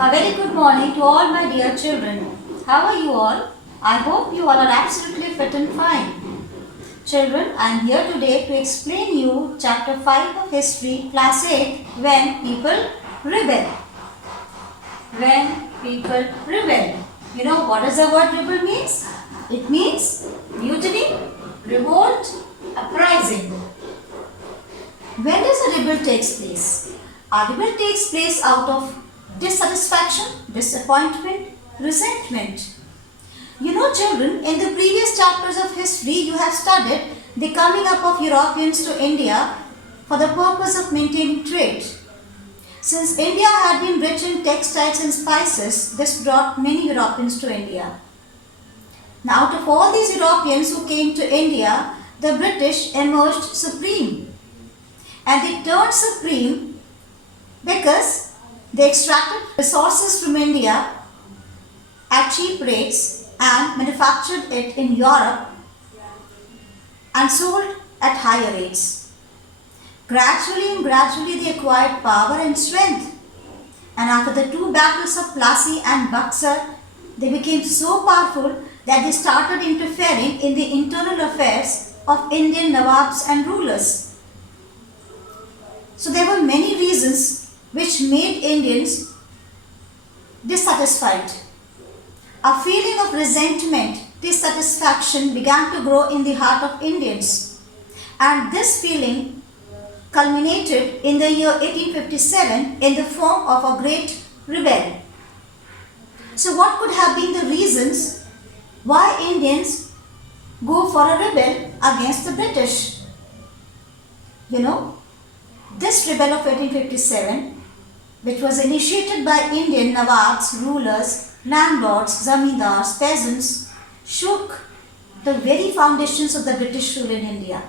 A very good morning to all my dear children. How are you all? I hope you all are absolutely fit and fine. Children, I am here today to explain you chapter 5 of history, class 8, when people rebel. When people rebel. You know what does the word rebel means? It means mutiny, revolt, uprising. When does a rebel takes place? A rebel takes place out of dissatisfaction, disappointment, resentment. You know children, in the previous chapters of history you have studied the coming up of Europeans to India for the purpose of maintaining trade. Since India had been rich in textiles and spices, this brought many Europeans to India. Now out of all these Europeans who came to India, the British emerged supreme. And they turned supreme because they extracted resources from India at cheap rates and manufactured it in Europe and sold at higher rates. Gradually they acquired power and strength. And after the two battles of Plassey and Buxar, they became so powerful that they started interfering in the internal affairs of Indian Nawabs and rulers. So there were many reasons which made Indians dissatisfied. A feeling of resentment, dissatisfaction began to grow in the heart of Indians. And this feeling culminated in the year 1857 in the form of a great rebellion. So what could have been the reasons why Indians go for a rebel against the British? You know, this rebel of 1857, which was initiated by Indian Nawabs, rulers, landlords, zamindars, peasants, shook the very foundations of the British rule in India.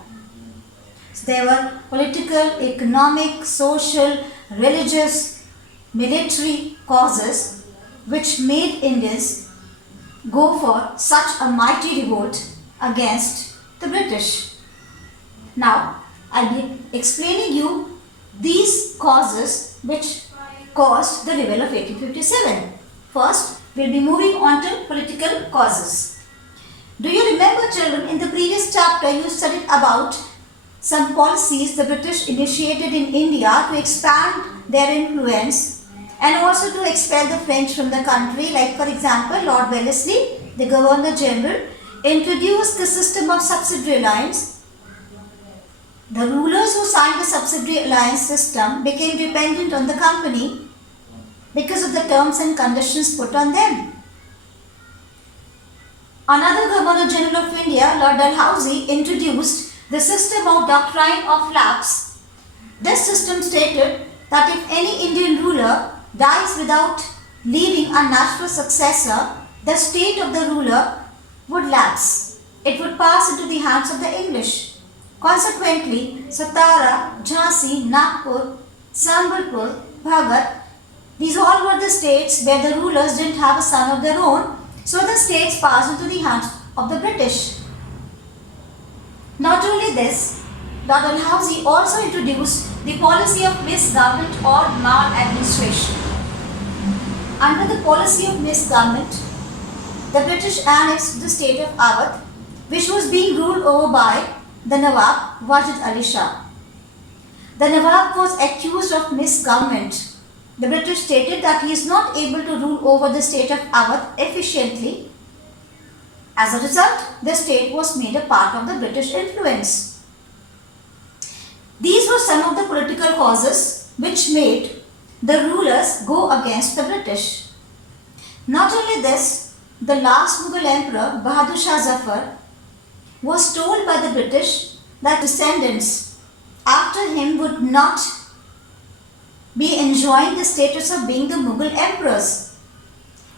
So there were political, economic, social, religious, military causes which made Indians go for such a mighty revolt against the British. Now, I'll be explaining you these causes which caused the rebellion of 1857. First, we'll be moving on to political causes. Do you remember children, in the previous chapter you studied about some policies the British initiated in India to expand their influence and also to expel the French from the country. Like for example, Lord Wellesley, the Governor General, introduced the system of subsidiary alliance. The rulers who signed the subsidiary alliance system became dependent on the company because of the terms and conditions put on them. Another Governor General of India, Lord Dalhousie, introduced the system of doctrine of lapse. This system stated that if any Indian ruler dies without leaving a natural successor, the state of the ruler would lapse. It would pass into the hands of the English. Consequently, Satara, Jhansi, Nagpur, Sambalpur, Bhagat, these all were the states where the rulers didn't have a son of their own, so the states passed into the hands of the British. Not only this, Lord Dalhousie also introduced the policy of misgovernment or maladministration. Under the policy of misgovernment, the British annexed the state of Awadh, which was being ruled over by the Nawab Wajid Ali Shah. The Nawab was accused of misgovernment. The British stated that he is not able to rule over the state of Awadh efficiently. As a result, the state was made a part of the British influence. These were some of the political causes which made the rulers go against the British. Not only this, the last Mughal emperor, Bahadur Shah Zafar, was told by the British that descendants after him would not be enjoying the status of being the Mughal emperors,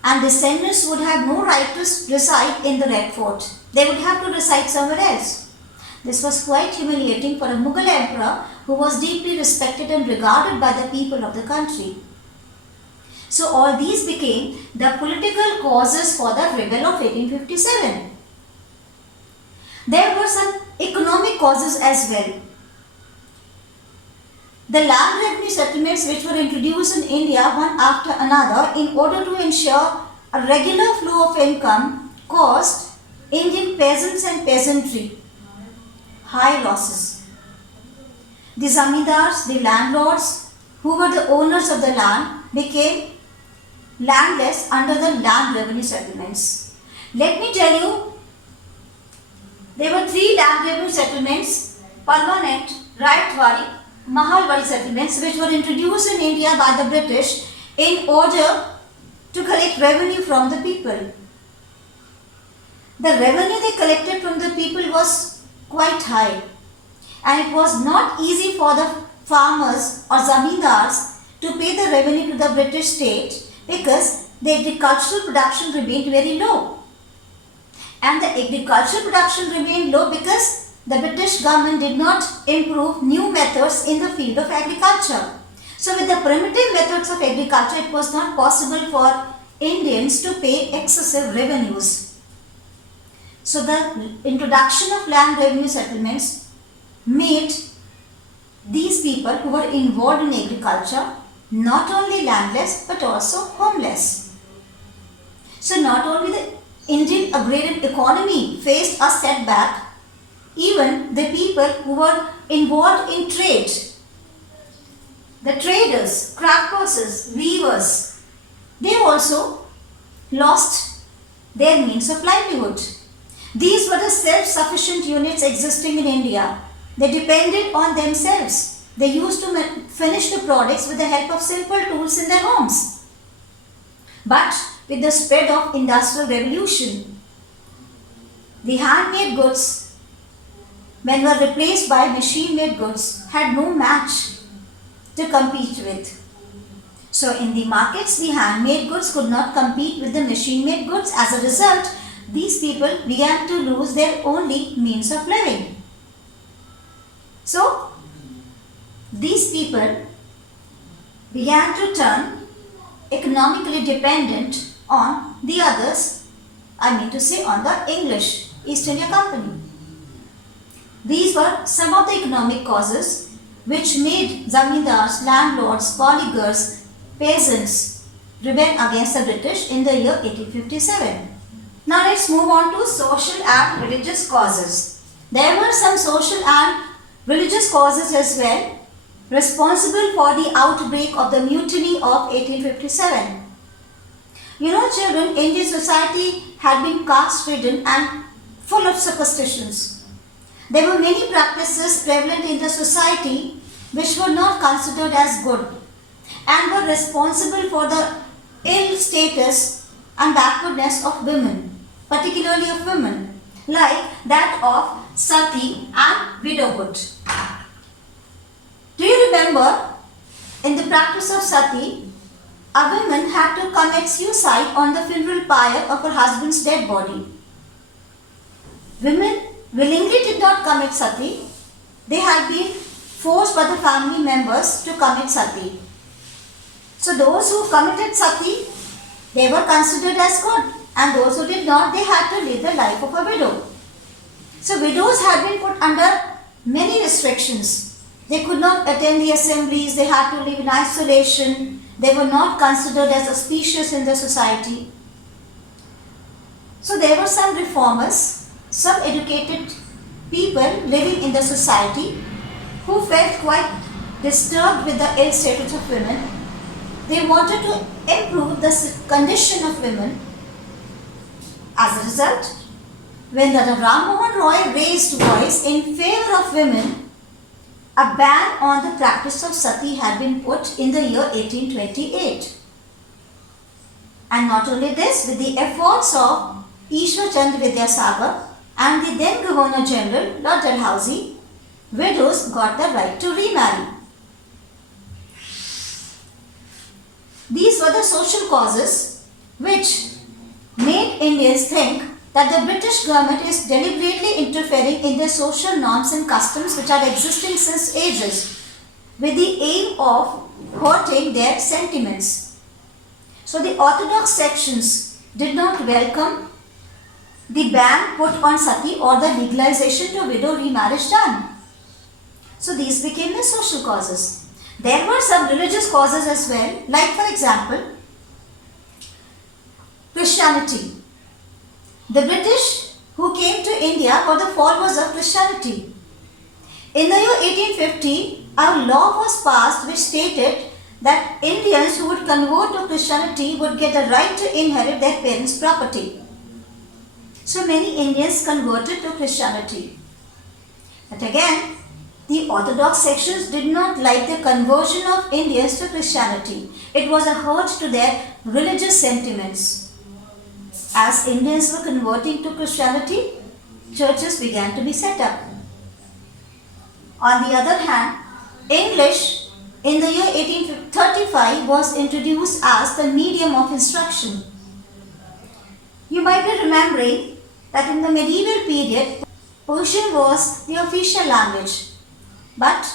and descendants would have no right to reside in the Red Fort. They would have to reside somewhere else. This was quite humiliating for a Mughal emperor who was deeply respected and regarded by the people of the country. So all these became the political causes for the rebellion of 1857. There were some economic causes as well. The land revenue settlements which were introduced in India one after another in order to ensure a regular flow of income caused Indian peasants and peasantry high losses. The zamindars, the landlords who were the owners of the land became landless under the land revenue settlements. Let me tell you, there were three land revenue settlements, permanent, Rayatwari, Mahalwari settlements which were introduced in India by the British in order to collect revenue from the people. The revenue they collected from the people was quite high, and it was not easy for the farmers or zamindars to pay the revenue to the British state because the agricultural production remained very low. And the agricultural production remained low because the British government did not improve new methods in the field of agriculture. So with the primitive methods of agriculture, it was not possible for Indians to pay excessive revenues. So the introduction of land revenue settlements made these people who were involved in agriculture not only landless but also homeless. So not only the Indian agrarian economy faced a setback, even the people who were involved in trade, the traders, craft horses, weavers, they also lost their means of livelihood. These were the self-sufficient units existing in India. They depended on themselves. They used to finish the products with the help of simple tools in their homes. But with the spread of industrial revolution, the handmade goods, when were replaced by machine-made goods, had no match to compete with. So in the markets, the handmade goods could not compete with the machine-made goods. As a result, these people began to lose their only means of living. So these people began to turn economically dependent on the others, I mean to say on the English East India Company. These were some of the economic causes which made zamindars, landlords, polygars, peasants rebel against the British in the year 1857. Now let's move on to social and religious causes. There were some social and religious causes as well responsible for the outbreak of the mutiny of 1857. You know children, Indian society had been caste-ridden and full of superstitions. There were many practices prevalent in the society which were not considered as good and were responsible for the ill status and backwardness of women, particularly of women, like that of sati and widowhood. Do you remember in the practice of sati, a woman had to commit suicide on the funeral pyre of her husband's dead body. Women willingly did not commit sati. They had been forced by the family members to commit sati. So those who committed sati, they were considered as good, and those who did not, they had to live the life of a widow. So widows had been put under many restrictions. They could not attend the assemblies, they had to live in isolation, they were not considered as auspicious in the society. So there were some reformers, some educated people living in the society who felt quite disturbed with the ill status of women. They wanted to improve the condition of women. As a result, when the Ram Mohan Roy raised voice in favor of women, a ban on the practice of sati had been put in the year 1828. And not only this, with the efforts of Ishwar Chand Vidyasagar and the then Governor General Lord Dalhousie, widows got the right to remarry. These were the social causes which made Indians think that the British government is deliberately interfering in their social norms and customs which are existing since ages with the aim of hurting their sentiments. So the orthodox sections did not welcome the ban put on sati or the legalization to widow remarriage done. So these became the social causes. There were some religious causes as well, like for example, Christianity. The British who came to India were the followers of Christianity. In the year 1850, a law was passed which stated that Indians who would convert to Christianity would get a right to inherit their parents' property. So many Indians converted to Christianity. But again, the Orthodox sections did not like the conversion of Indians to Christianity. It was a hurt to their religious sentiments. As Indians were converting to Christianity, churches began to be set up. On the other hand, English in the year 1835 was introduced as the medium of instruction. You might be remembering that in the medieval period, Persian was the official language. But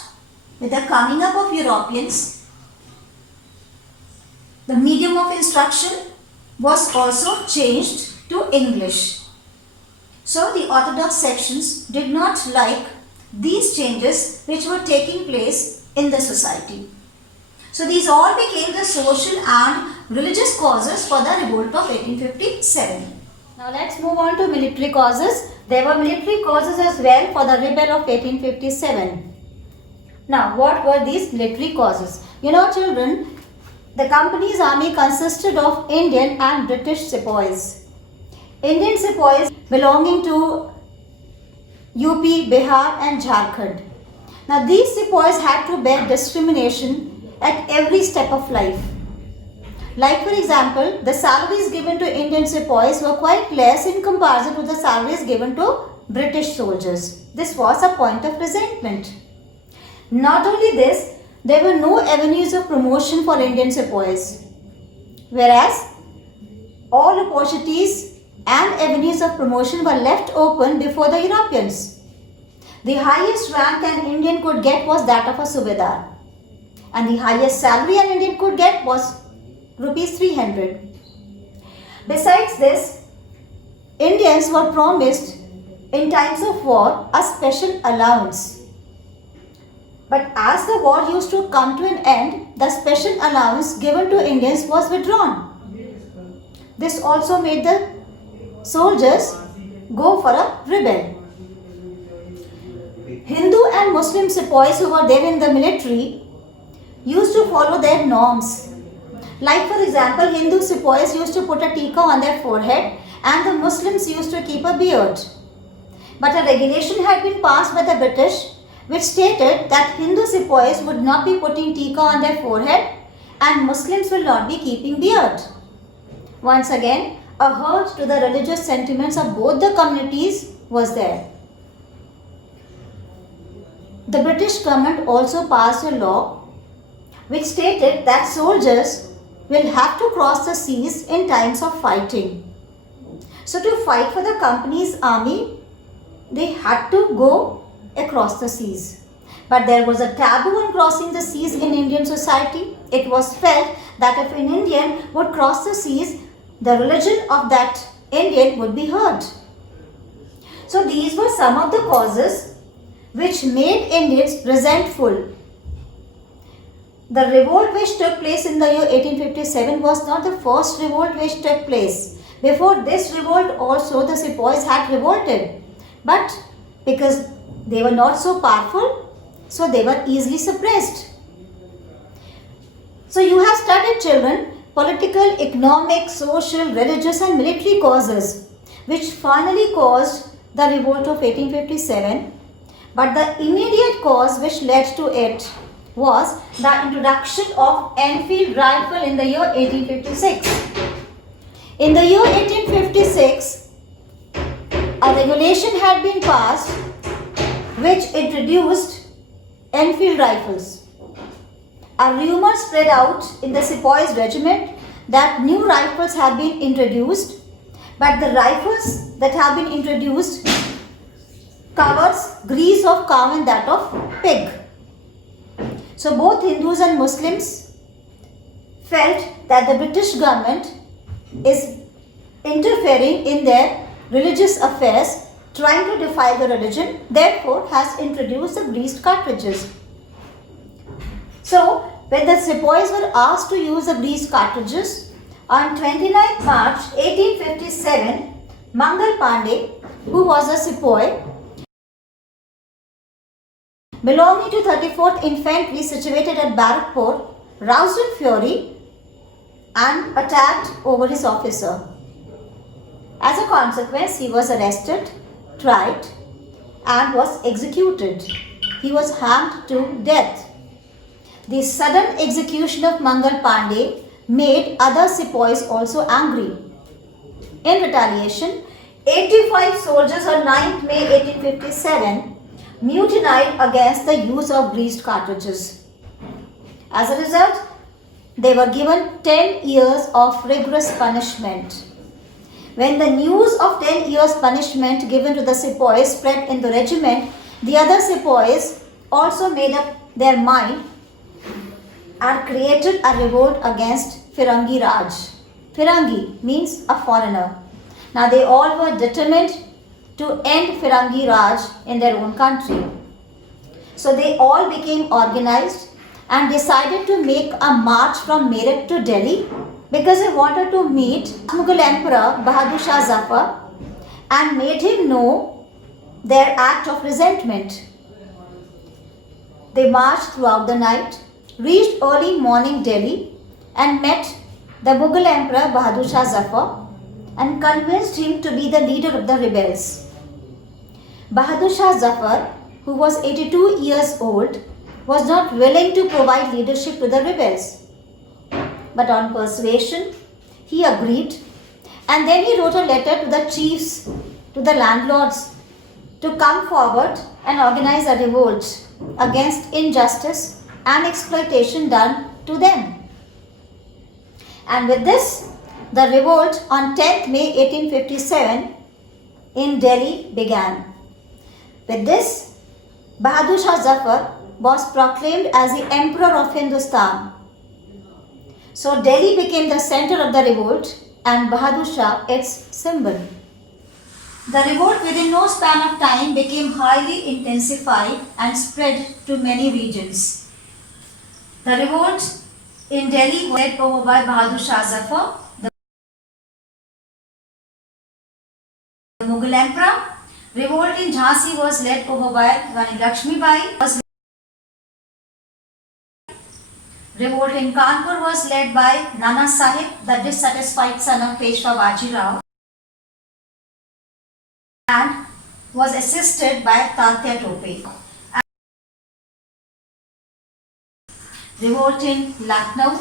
with the coming up of Europeans, the medium of instruction was also changed to English. So the Orthodox sections did not like these changes which were taking place in the society. So these all became the social and religious causes for the revolt of 1857. Now let's move on to military causes. There were military causes as well for the rebel of 1857. Now what were these military causes? You know children, the company's army consisted of Indian and British sepoys. Indian sepoys belonging to UP, Bihar and Jharkhand. Now these sepoys had to bear discrimination at every step of life. Like for example, the salaries given to Indian sepoys were quite less in comparison to the salaries given to British soldiers. This was a point of resentment. Not only this, there were no avenues of promotion for Indian sepoys, whereas all opportunities and avenues of promotion were left open before the Europeans. The highest rank an Indian could get was that of a subedar, and the highest salary an Indian could get was rupees 300. Besides this, Indians were promised in times of war a special allowance. But as the war used to come to an end, the special allowance given to Indians was withdrawn. This also made the soldiers go for a rebel. Hindu and Muslim sepoys who were there in the military used to follow their norms. Like for example, Hindu sepoys used to put a tika on their forehead and the Muslims used to keep a beard. But a regulation had been passed by the British which stated that Hindu sepoys would not be putting tika on their forehead and Muslims will not be keeping beard. Once again, a hurt to the religious sentiments of both the communities was there. The British government also passed a law which stated that soldiers will have to cross the seas in times of fighting. So to fight for the company's army, they had to go across the seas. But there was a taboo on crossing the seas in Indian society. It was felt that if an Indian would cross the seas, the religion of that Indian would be hurt. So these were some of the causes which made Indians resentful. The revolt which took place in the year 1857 was not the first revolt which took place. Before this revolt also the sepoys had revolted. But because they were not so powerful, so they were easily suppressed. So you have studied children political, economic, social, religious and military causes which finally caused the revolt of 1857. But the immediate cause which led to it was the introduction of Enfield rifle in the year 1856. In the year 1856, a regulation had been passed which introduced Enfield rifles. A rumor spread out in the sepoys regiment that new rifles have been introduced, but the rifles that have been introduced covers grease of cow and that of pig. So both Hindus and Muslims felt that the British government is interfering in their religious affairs, trying to defile the religion, therefore has introduced the greased cartridges. So, when the sepoys were asked to use the breech cartridges, on 29th March 1857, Mangal Pandey, who was a sepoy belonging to 34th Infantry situated at Barrackpore, roused in fury and attacked over his officer. As a consequence, he was arrested, tried, and was executed. He was hanged to death. The sudden execution of Mangal Pandey made other sepoys also angry. In retaliation, 85 soldiers on 9th May 1857 mutinied against the use of breech cartridges. As a result, they were given 10 years of rigorous punishment. When the news of 10 years punishment given to the sepoys spread in the regiment, the other sepoys also made up their mind and created a revolt against Firangi Raj. Firangi means a foreigner. Now they all were determined to end Firangi Raj in their own country. So they all became organized and decided to make a march from Meerut to Delhi because they wanted to meet Mughal Emperor Bahadur Shah Zafar and made him know their act of resentment. They marched throughout the night, reached early morning Delhi and met the Mughal Emperor Bahadur Shah Zafar and convinced him to be the leader of the rebels. Bahadur Shah Zafar, who was 82 years old, was not willing to provide leadership to the rebels. But on persuasion, he agreed, and then he wrote a letter to the chiefs, to the landlords, to come forward and organize a revolt against injustice and exploitation done to them. And with this, the revolt on 10th May 1857 in Delhi began. With this, Bahadur Shah Zafar was proclaimed as the Emperor of Hindustan. So Delhi became the center of the revolt and Bahadur Shah its symbol. The revolt within no span of time became highly intensified and spread to many regions. The revolt in Delhi was led over by Bahadur Shah Zafar, the Mughal Emperor. Revolt in Jhansi was led over by Rani Lakshmi Bai. Revolt in Kanpur was led by Nana Sahib, the dissatisfied son of Peshwa Baji Rao, and was assisted by Tatya Tope. Revolt in Lucknow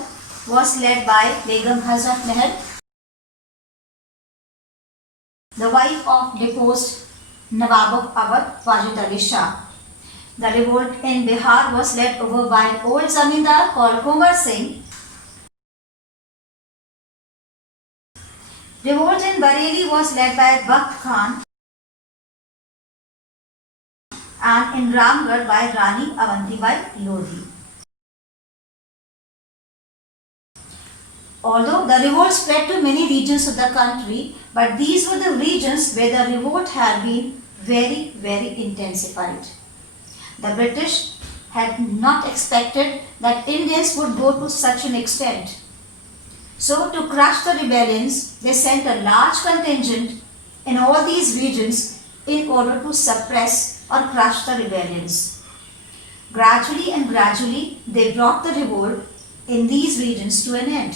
was led by Begum Hazrat Mahal, the wife of deposed Nawab of Awadh Wajid Ali Shah. The revolt in Bihar was led over by an old zamindar called Kumar Singh. Revolt in Bareilly was led by Bakht Khan, and in Ramgarh by Rani Avantibai Lodhi. Although the revolt spread to many regions of the country, but these were the regions where the revolt had been very intensified. The British had not expected that Indians would go to such an extent. So to crush the rebellions, they sent a large contingent in all these regions in order to suppress or crush the rebellions. Gradually, they brought the revolt in these regions to an end.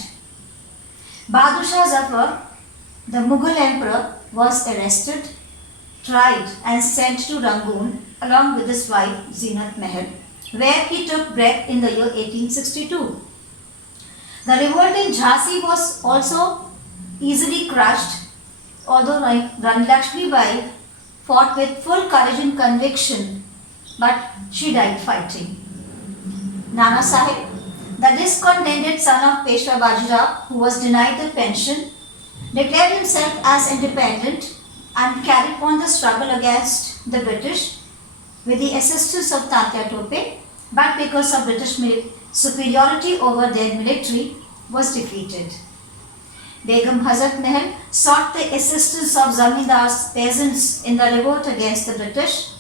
Bahadur Shah Zafar, the Mughal emperor, was arrested, tried and sent to Rangoon along with his wife Zeenat Mahal, where he took breath in the year 1862. The revolt in Jhansi was also easily crushed, although Rani Lakshmi Bai fought with full courage and conviction, but she died fighting. Nana Sahib, the discontented son of Peshwa Bajirao, who was denied the pension, declared himself as independent and carried on the struggle against the British with the assistance of Tatya Tope, but because of British superiority over their military, was defeated. Begum Hazrat Mahal sought the assistance of Zamindar's peasants in the revolt against the British,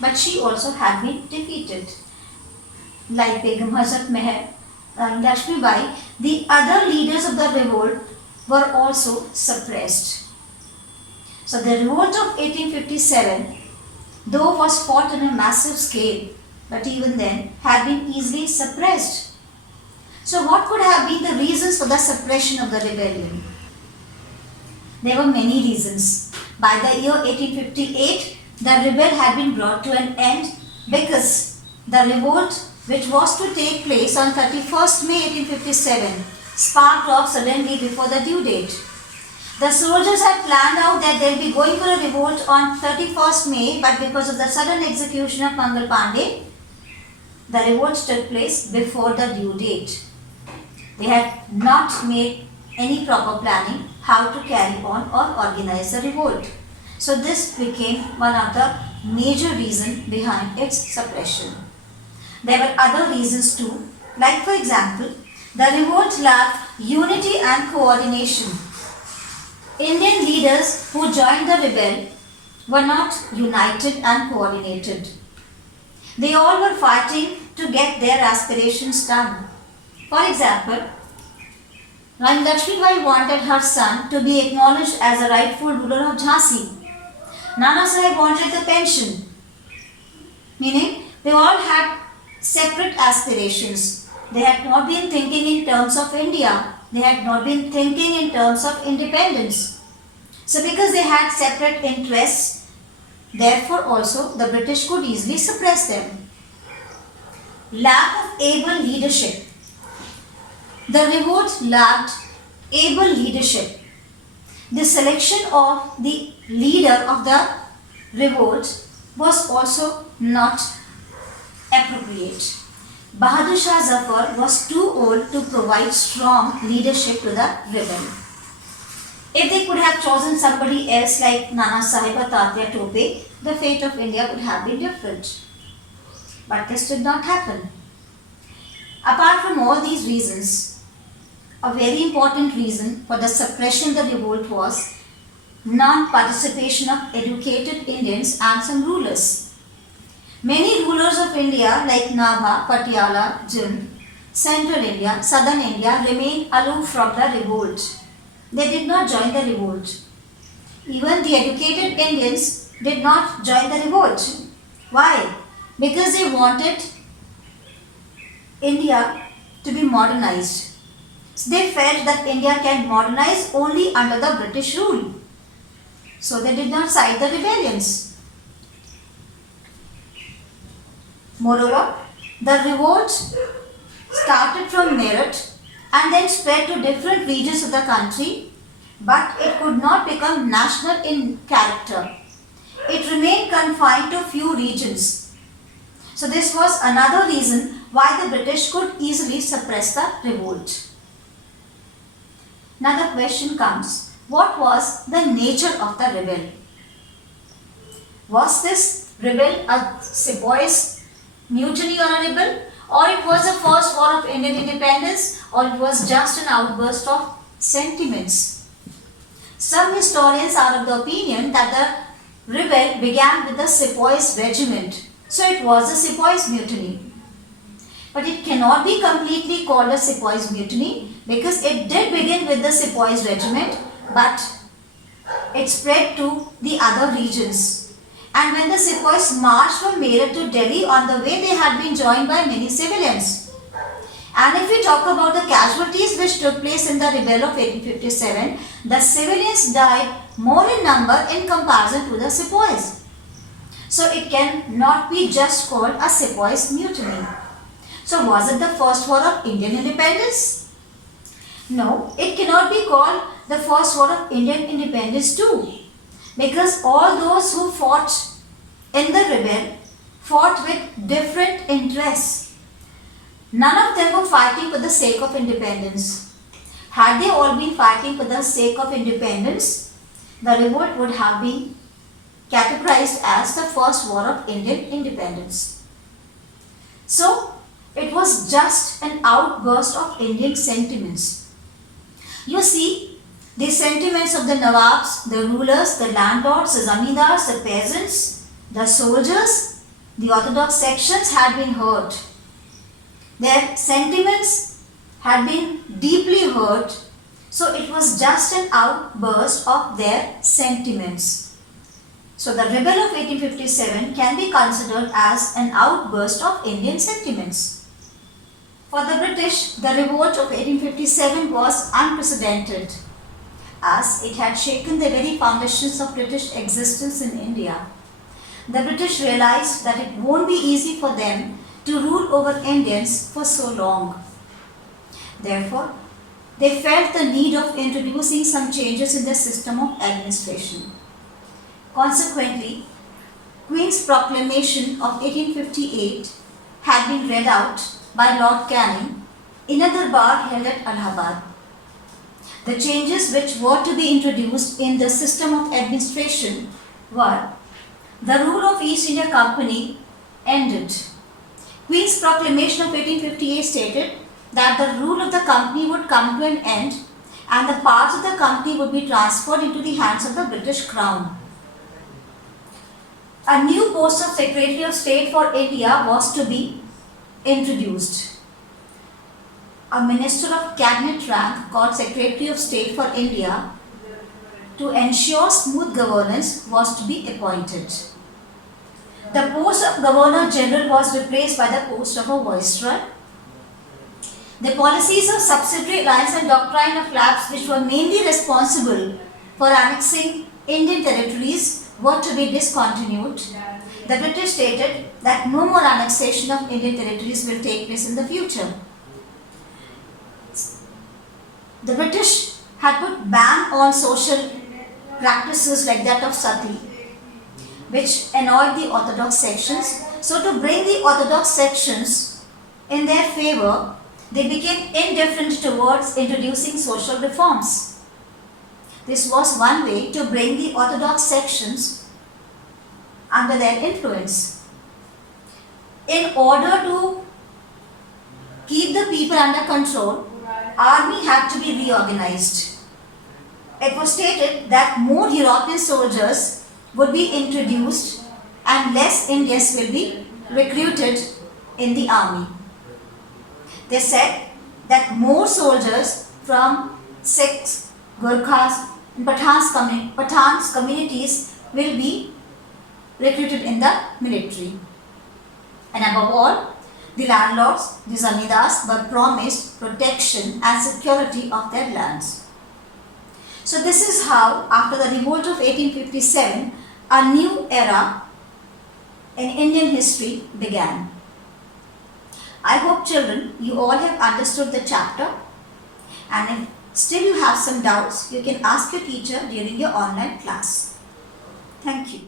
but she also had been defeated. like Begum Hazrat Meher, Lakshmi Bai, the other leaders of the revolt were also suppressed. So the revolt of 1857, though was fought on a massive scale, but even then had been easily suppressed. So what could have been the reasons for the suppression of the rebellion? There were many reasons. By the year 1858, the rebellion had been brought to an end because the revolt, which was to take place on 31st May 1857, sparked off suddenly before the due date. The soldiers had planned out that they'll be going for a revolt on 31st May, but because of the sudden execution of Mangal Pandey, the revolt took place before the due date. They had not made any proper planning how to carry on or organize the revolt. So this became one of the major reasons behind its suppression. There were other reasons too, like for example, the revolt lacked unity and coordination. Indian leaders who joined the rebellion were not united and coordinated. They all were fighting to get their aspirations done. For example, Rani Lakshmi Bai wanted her son to be acknowledged as a rightful ruler of Jhansi. Nana Sahib wanted the pension, meaning they all had separate aspirations. They had not been thinking in terms of India. They had not been thinking in terms of independence. So because they had separate interests, therefore also the British could easily suppress them. Lack of able leadership. The revolt lacked able leadership. The selection of the leader of the revolt was also not appropriate. Bahadur Shah Zafar was too old to provide strong leadership to the rebel. If they could have chosen somebody else like Nana Sahib or Tatya Tope, the fate of India would have been different. But this did not happen. Apart from all these reasons, a very important reason for the suppression of the revolt was non-participation of educated Indians and some rulers. Many rulers of India like Nabha, Patiala, Jhind, Central India, Southern India remained aloof from the revolt. They did not join the revolt. Even the educated Indians did not join the revolt. Why? Because they wanted India to be modernized. So they felt that India can modernize only under the British rule. So they did not side the rebellions. Moreover, the revolt started from Meerut and then spread to different regions of the country, but it could not become national in character. It remained confined to few regions. So this was another reason why the British could easily suppress the revolt. Now the question comes, what was the nature of the rebel? Was this rebel a sepoys mutiny or a rebel, or it was the first war of Indian independence, or it was just an outburst of sentiments? Some historians are of the opinion that the rebel began with the sepoys regiment, so it was a sepoys mutiny. But it cannot be completely called a sepoys mutiny because it did begin with the sepoys regiment, but it spread to the other regions. And when the sepoys marched from Meerut to Delhi, on the way they had been joined by many civilians. And if we talk about the casualties which took place in the rebellion of 1857, the civilians died more in number in comparison to the sepoys. So it cannot be just called a sepoys mutiny. So was it the first war of Indian independence? No, it cannot be called the first war of Indian independence too, because all those who fought in the rebellion fought with different interests. None of them were fighting for the sake of independence. Had they all been fighting for the sake of independence, the revolt would have been categorized as the first war of Indian independence. So, it was just an outburst of Indian sentiments. You see, the sentiments of the Nawabs, the rulers, the landlords, the zamindars, the peasants, the soldiers, the orthodox sections had been hurt. Their sentiments had been deeply hurt, so it was just an outburst of their sentiments. So the rebel of 1857 can be considered as an outburst of Indian sentiments. For the British, the revolt of 1857 was unprecedented, as it had shaken the very foundations of British existence in India. The British realized that it won't be easy for them to rule over Indians for so long. Therefore, they felt the need of introducing some changes in the system of administration. Consequently, Queen's Proclamation of 1858 had been read out by Lord Canning in a darbar held at Allahabad. The changes which were to be introduced in the system of administration were: the rule of East India Company ended. Queen's Proclamation of 1858 stated that the rule of the company would come to an end and the parts of the company would be transferred into the hands of the British Crown. A new post of Secretary of State for India was to be introduced. A minister of cabinet rank called Secretary of State for India to ensure smooth governance was to be appointed. The post of Governor General was replaced by the post of a Viceroy. The policies of subsidiary lines and doctrine of lapse, which were mainly responsible for annexing Indian territories, were to be discontinued. The British stated that no more annexation of Indian territories will take place in the future. The British had put ban on social practices like that of sati, which annoyed the orthodox sections. So to bring the orthodox sections in their favor, they became indifferent towards introducing social reforms. This was one way to bring the orthodox sections under their influence. In order to keep the people under control, army had to be reorganized. It was stated that more European soldiers would be introduced and less Indians will be recruited in the army. They said that more soldiers from Sikhs, Gurkhas and Pathans communities will be recruited in the military. And above all, the landlords, the zamindars, were promised protection and security of their lands. So this is how, after the revolt of 1857, a new era in Indian history began. I hope, children, you all have understood the chapter, and if still you have some doubts, you can ask your teacher during your online class. Thank you.